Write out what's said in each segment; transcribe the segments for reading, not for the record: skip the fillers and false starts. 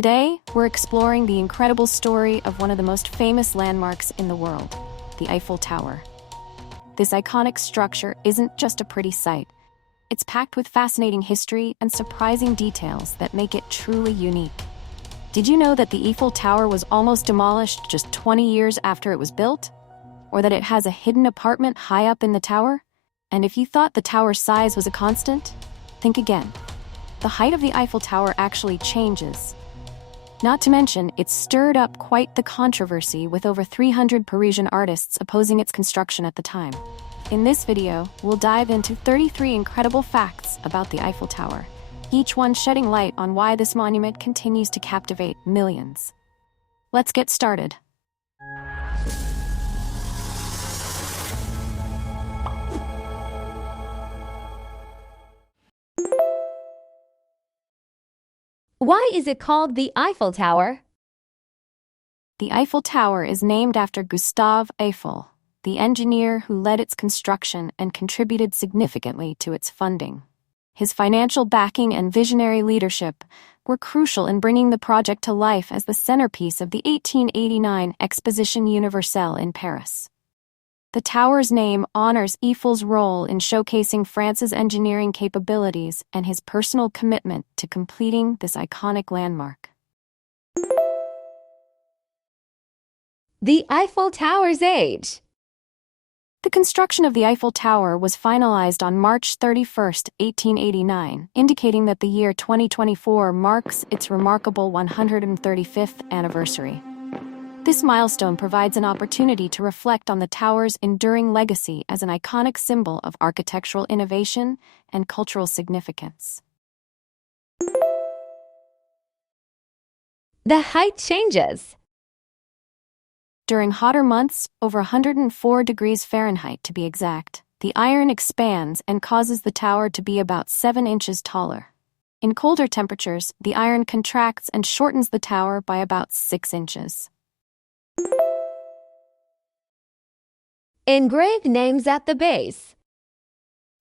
Today, we're exploring the incredible story of one of the most famous landmarks in the world, the Eiffel Tower. This iconic structure isn't just a pretty sight. It's packed with fascinating history and surprising details that make it truly unique. Did you know that the Eiffel Tower was almost demolished just 20 years after it was built? Or that it has a hidden apartment high up in the tower? And if you thought the tower's size was a constant, think again. The height of the Eiffel Tower actually changes. Not to mention, it stirred up quite the controversy with over 300 Parisian artists opposing its construction at the time. In this video, we'll dive into 33 incredible facts about the Eiffel Tower, each one shedding light on why this monument continues to captivate millions. Let's get started. Why is it called the Eiffel Tower? The Eiffel Tower is named after Gustave Eiffel, the engineer who led its construction and contributed significantly to its funding. His financial backing and visionary leadership were crucial in bringing the project to life as the centerpiece of the 1889 Exposition Universelle in Paris. The tower's name honors Eiffel's role in showcasing France's engineering capabilities and his personal commitment to completing this iconic landmark. The Eiffel Tower's age. The construction of the Eiffel Tower was finalized on March 31, 1889, indicating that the year 2024 marks its remarkable 135th anniversary. This milestone provides an opportunity to reflect on the tower's enduring legacy as an iconic symbol of architectural innovation and cultural significance. The height changes. During hotter months, over 104 degrees Fahrenheit to be exact, the iron expands and causes the tower to be about 7 inches taller. In colder temperatures, the iron contracts and shortens the tower by about 6 inches. Engraved names at the base.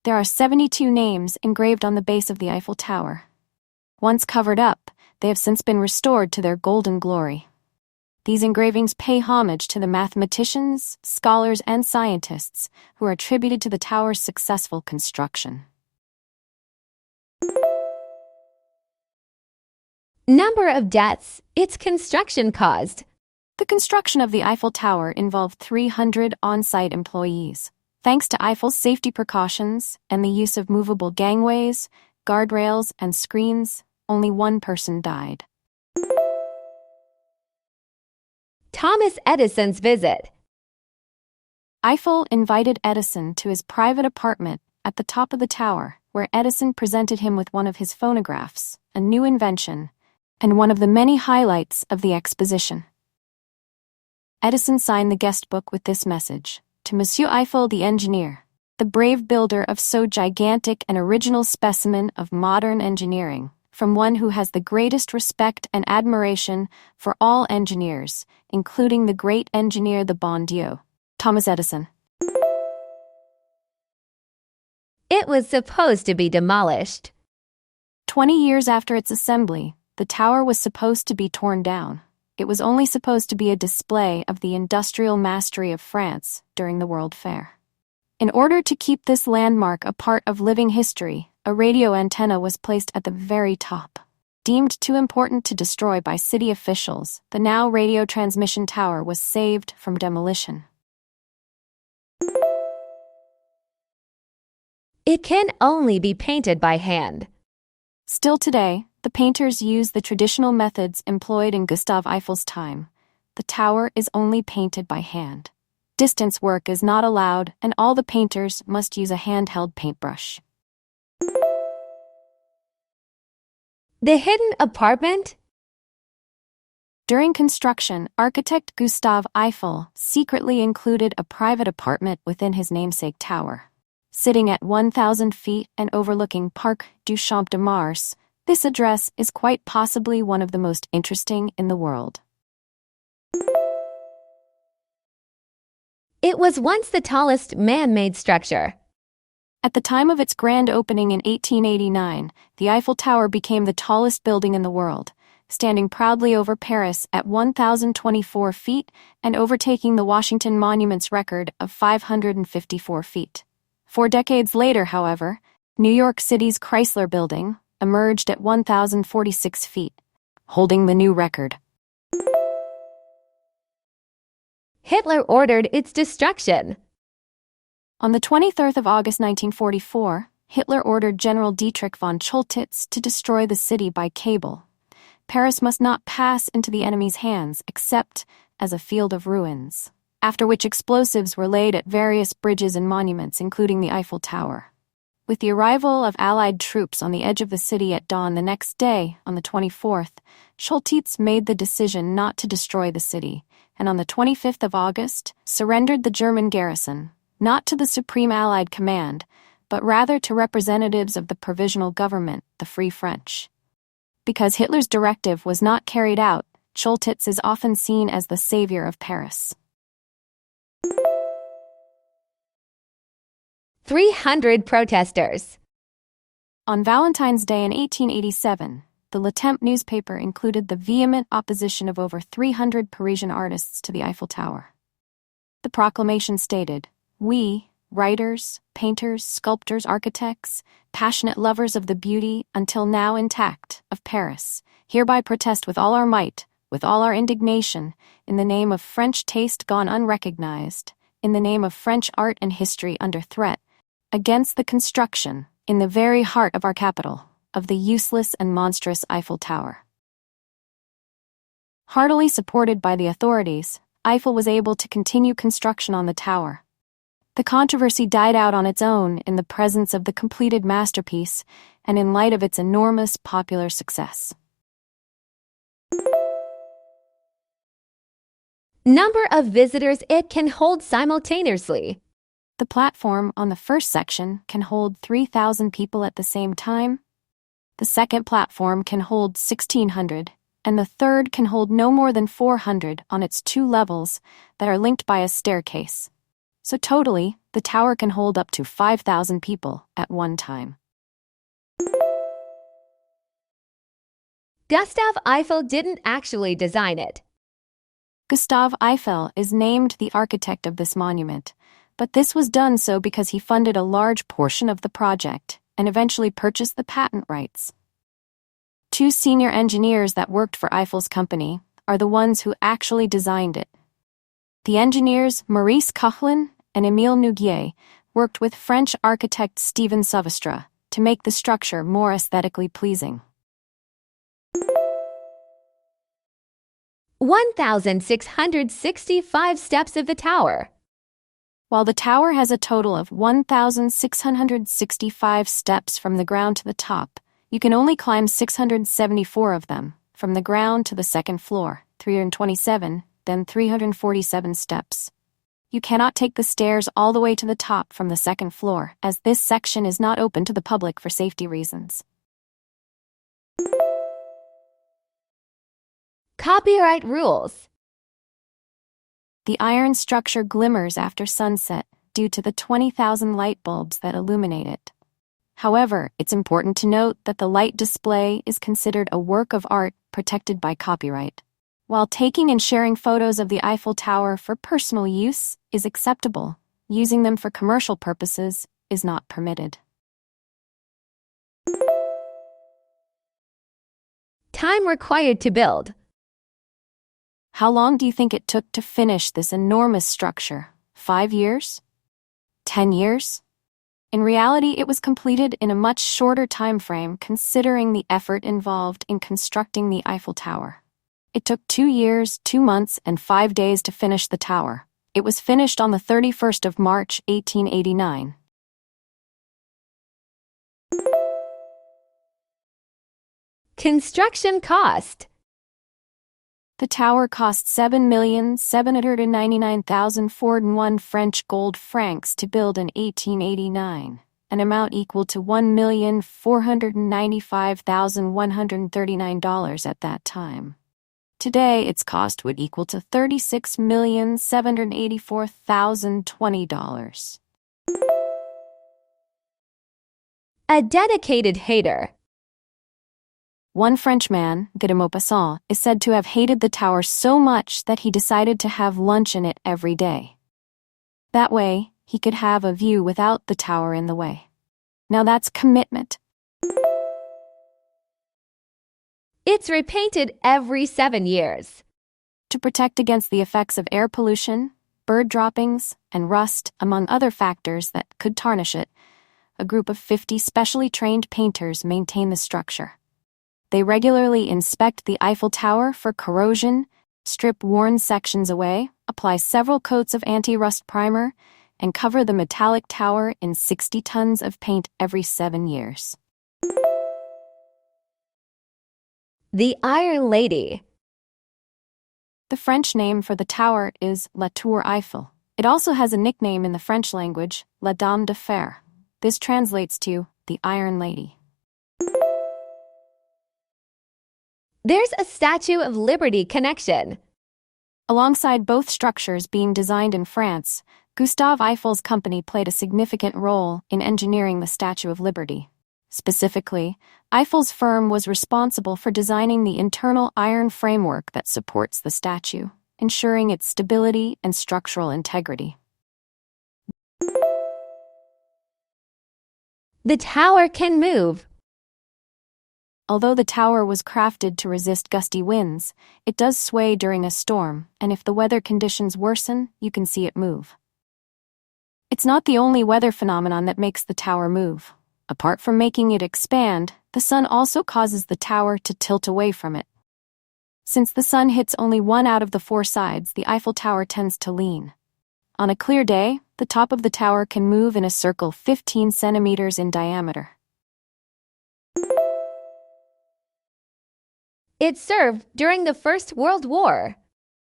There are 72 names engraved on the base of the Eiffel Tower. Once covered up, they have since been restored to their golden glory. These engravings pay homage to the mathematicians, scholars, and scientists who are attributed to the tower's successful construction. Number of deaths its construction caused. The construction of the Eiffel Tower involved 300 on-site employees. Thanks to Eiffel's safety precautions and the use of movable gangways, guardrails, and screens, only one person died. Thomas Edison's visit. Eiffel invited Edison to his private apartment at the top of the tower, where Edison presented him with one of his phonographs, a new invention, and one of the many highlights of the exposition. Edison signed the guest book with this message: "To Monsieur Eiffel the engineer, the brave builder of so gigantic an original specimen of modern engineering, from one who has the greatest respect and admiration for all engineers, including the great engineer the bon Dieu, Thomas Edison." It was supposed to be demolished. 20 years after its assembly, the tower was supposed to be torn down. It was only supposed to be a display of the industrial mastery of France during the World Fair. In order to keep this landmark a part of living history, a radio antenna was placed at the very top. Deemed too important to destroy by city officials, the now radio transmission tower was saved from demolition. It can only be painted by hand. Still today, the painters use the traditional methods employed in Gustave Eiffel's time. The tower is only painted by hand. Distance work is not allowed, and all the painters must use a handheld paintbrush. The hidden apartment. During construction, architect Gustave Eiffel secretly included a private apartment within his namesake tower. Sitting at 1,000 feet and overlooking Parc du Champ de Mars, this address is quite possibly one of the most interesting in the world. It was once the tallest man-made structure. At the time of its grand opening in 1889, the Eiffel Tower became the tallest building in the world, standing proudly over Paris at 1,024 feet and overtaking the Washington Monument's record of 554 feet. 4 decades later, however, New York City's Chrysler Building emerged at 1,046 feet, holding the new record. Hitler ordered its destruction. On the 23rd of August 1944, Hitler ordered General Dietrich von Choltitz to destroy the city by cable. Paris must not pass into the enemy's hands except as a field of ruins, after which explosives were laid at various bridges and monuments, including the Eiffel Tower. With the arrival of Allied troops on the edge of the city at dawn the next day, on the 24th, Choltitz made the decision not to destroy the city, and on the 25th of August, surrendered the German garrison, not to the Supreme Allied Command, but rather to representatives of the Provisional Government, the Free French. Because Hitler's directive was not carried out, Choltitz is often seen as the savior of Paris. 300 protesters. On Valentine's Day in 1887, the Le Temps newspaper included the vehement opposition of over 300 Parisian artists to the Eiffel Tower. The proclamation stated, "We, writers, painters, sculptors, architects, passionate lovers of the beauty, until now intact, of Paris, hereby protest with all our might, with all our indignation, in the name of French taste gone unrecognized, in the name of French art and history under threat, against the construction, in the very heart of our capital, of the useless and monstrous Eiffel Tower." Heartily supported by the authorities, Eiffel was able to continue construction on the tower. The controversy died out on its own in the presence of the completed masterpiece and in light of its enormous popular success. Number of visitors it can hold simultaneously. The platform on the first section can hold 3,000 people at the same time. The second platform can hold 1,600, and the third can hold no more than 400 on its 2 levels that are linked by a staircase. So totally, the tower can hold up to 5,000 people at one time. Gustave Eiffel didn't actually design it. Gustave Eiffel is named the architect of this monument, but this was done so because he funded a large portion of the project and eventually purchased the patent rights. 2 senior engineers that worked for Eiffel's company are the ones who actually designed it. The engineers Maurice Coughlin and Émile Nouguier worked with French architect Stephen Sauvestre to make the structure more aesthetically pleasing. 1,665 steps of the tower. While the tower has a total of 1,665 steps from the ground to the top, you can only climb 674 of them, from the ground to the second floor, 327, then 347 steps. You cannot take the stairs all the way to the top from the second floor, as this section is not open to the public for safety reasons. Copyright rules. The iron structure glimmers after sunset due to the 20,000 light bulbs that illuminate it. However, it's important to note that the light display is considered a work of art protected by copyright. While taking and sharing photos of the Eiffel Tower for personal use is acceptable, using them for commercial purposes is not permitted. Time required to build. How long do you think it took to finish this enormous structure? 5 years? 10 years? In reality, it was completed in a much shorter time frame considering the effort involved in constructing the Eiffel Tower. It took 2 years, 2 months, and 5 days to finish the tower. It was finished on the 31st of March, 1889. Construction cost. The tower cost 7,799,401 French gold francs to build in 1889, an amount equal to $1,495,139 at that time. Today, its cost would equal to $36,784,020. A dedicated hater. One Frenchman, de Maupassant, is said to have hated the tower so much that he decided to have lunch in it every day. That way, he could have a view without the tower in the way. Now that's commitment. It's repainted every 7 years. To protect against the effects of air pollution, bird droppings, and rust, among other factors that could tarnish it, a group of 50 specially trained painters maintain the structure. They regularly inspect the Eiffel Tower for corrosion, strip worn sections away, apply several coats of anti-rust primer, and cover the metallic tower in 60 tons of paint every 7 years. The Iron Lady. The French name for the tower is La Tour Eiffel. It also has a nickname in the French language, La Dame de Fer. This translates to the Iron Lady. There's a Statue of Liberty connection. Alongside both structures being designed in France, Gustave Eiffel's company played a significant role in engineering the Statue of Liberty. Specifically, Eiffel's firm was responsible for designing the internal iron framework that supports the statue, ensuring its stability and structural integrity. The tower can move. Although the tower was crafted to resist gusty winds, it does sway during a storm, and if the weather conditions worsen, you can see it move. It's not the only weather phenomenon that makes the tower move. Apart from making it expand, the sun also causes the tower to tilt away from it. Since the sun hits only one out of the 4 sides, the Eiffel Tower tends to lean. On a clear day, the top of the tower can move in a circle 15 centimeters in diameter. It served during the First World War.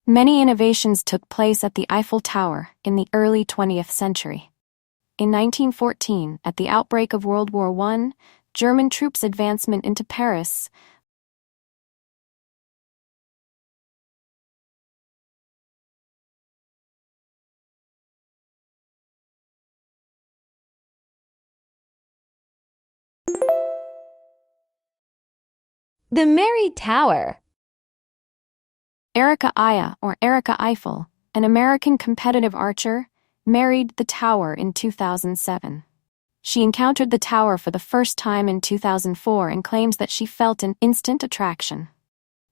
Many innovations took place at the Eiffel Tower in the early 20th century. In 1914, at the outbreak of World War I, German troops' advancement into Paris The Married Tower. Erika Aya, or Erika Eiffel, an American competitive archer, married the tower in 2007. She encountered the tower for the first time in 2004 and claims that she felt an instant attraction.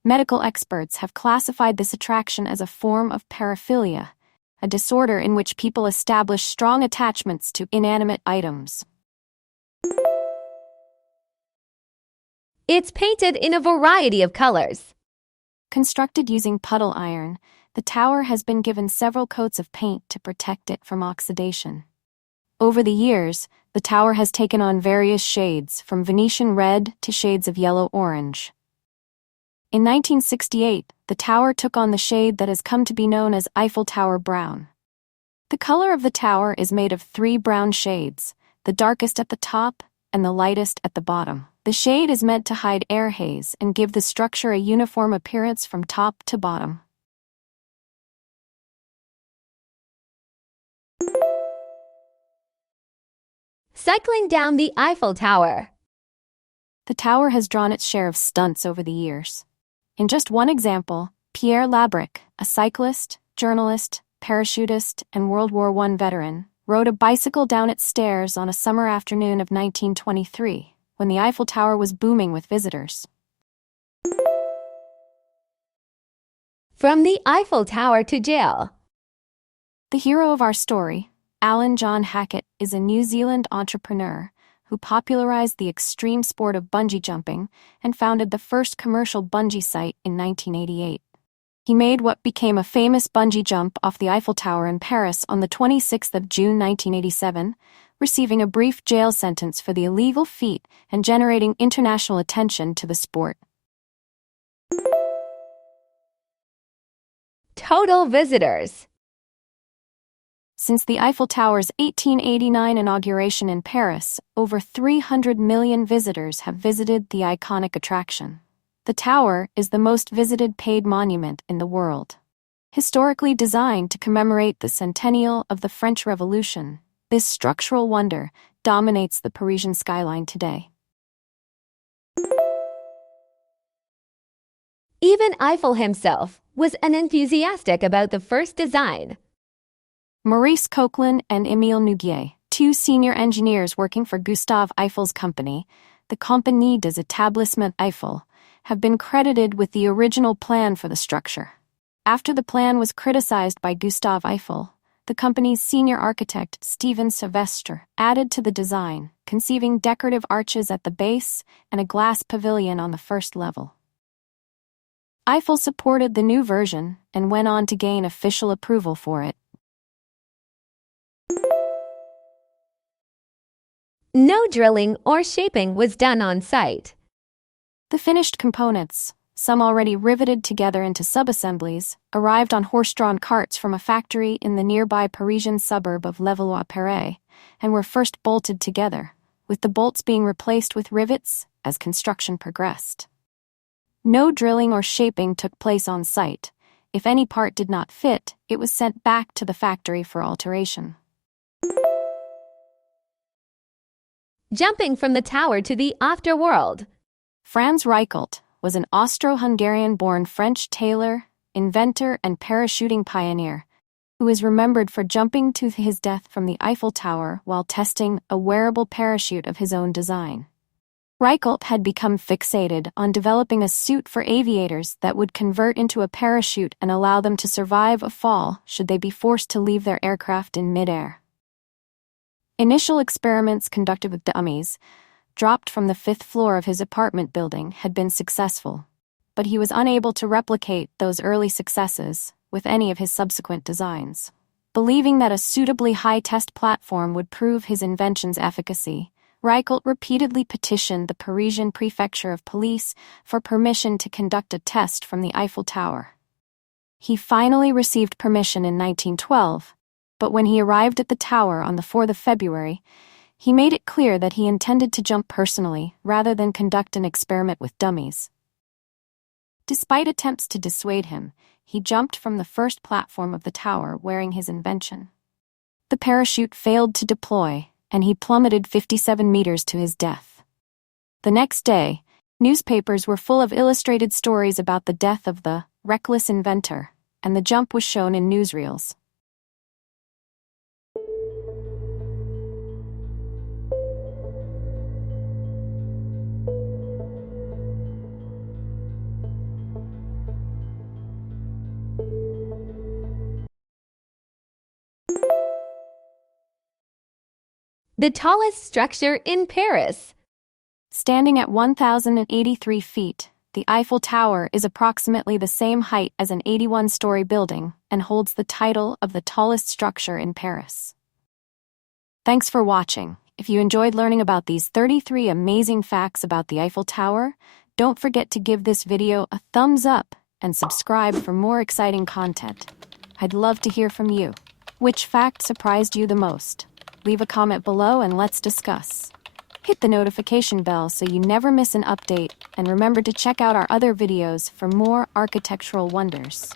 Medical experts have classified this attraction as a form of paraphilia, a disorder in which people establish strong attachments to inanimate items. It's painted in a variety of colors. Constructed using puddle iron, the tower has been given several coats of paint to protect it from oxidation. Over the years, the tower has taken on various shades, from Venetian red to shades of yellow-orange. In 1968, the tower took on the shade that has come to be known as Eiffel Tower brown. The color of the tower is made of 3 brown shades, the darkest at the top and the lightest at the bottom. The shade is meant to hide air haze and give the structure a uniform appearance from top to bottom. Cycling down the Eiffel Tower. The tower has drawn its share of stunts over the years. In just one example, Pierre Labrick, a cyclist, journalist, parachutist, and World War I veteran, rode a bicycle down its stairs on a summer afternoon of 1923, when the Eiffel Tower was booming with visitors. From the Eiffel Tower to jail. The hero of our story, Alan John Hackett, is a New Zealand entrepreneur who popularized the extreme sport of bungee jumping and founded the first commercial bungee site in 1988. He made what became a famous bungee jump off the Eiffel Tower in Paris on the 26th of June 1987, receiving a brief jail sentence for the illegal feat and generating international attention to the sport. Total visitors. Since the Eiffel Tower's 1889 inauguration in Paris, over 300 million visitors have visited the iconic attraction. The tower is the most visited paid monument in the world. Historically designed to commemorate the centennial of the French Revolution, this structural wonder dominates the Parisian skyline today. Even Eiffel himself was unenthusiastic about the first design. Maurice Coquelin and Émile Nouguier, two senior engineers working for Gustave Eiffel's company, the Compagnie des Établissements Eiffel, have been credited with the original plan for the structure. After the plan was criticized by Gustave Eiffel, the company's senior architect, Stephen Sylvestre, added to the design, conceiving decorative arches at the base and a glass pavilion on the first level. Eiffel supported the new version and went on to gain official approval for it. No drilling or shaping was done on site. The finished components, some already riveted together into subassemblies, arrived on horse-drawn carts from a factory in the nearby Parisian suburb of Levallois-Perret and were first bolted together, with the bolts being replaced with rivets as construction progressed. No drilling or shaping took place on site. If any part did not fit, it was sent back to the factory for alteration. Jumping from the tower to the afterworld. Franz Reichelt was an Austro-Hungarian-born French tailor, inventor, and parachuting pioneer who is remembered for jumping to his death from the Eiffel Tower while testing a wearable parachute of his own design. Reichelt had become fixated on developing a suit for aviators that would convert into a parachute and allow them to survive a fall should they be forced to leave their aircraft in midair. Initial experiments conducted with dummies, dropped from the 5th floor of his apartment building, had been successful, but he was unable to replicate those early successes with any of his subsequent designs. Believing that a suitably high test platform would prove his invention's efficacy, Reichelt repeatedly petitioned the Parisian Prefecture of Police for permission to conduct a test from the Eiffel Tower. He finally received permission in 1912, but when he arrived at the tower on the 4th of February, he made it clear that he intended to jump personally rather than conduct an experiment with dummies. Despite attempts to dissuade him, he jumped from the first platform of the tower wearing his invention. The parachute failed to deploy, and he plummeted 57 meters to his death. The next day, newspapers were full of illustrated stories about the death of the reckless inventor, and the jump was shown in newsreels. The tallest structure in Paris. Standing at 1,083 feet, the Eiffel Tower is approximately the same height as an 81-story building and holds the title of the tallest structure in Paris. Thanks for watching. If you enjoyed learning about these 33 amazing facts about the Eiffel Tower, don't forget to give this video a thumbs up and subscribe for more exciting content. I'd love to hear from you. Which fact surprised you the most? Leave a comment below and let's discuss. Hit the notification bell so you never miss an update, and remember to check out our other videos for more architectural wonders.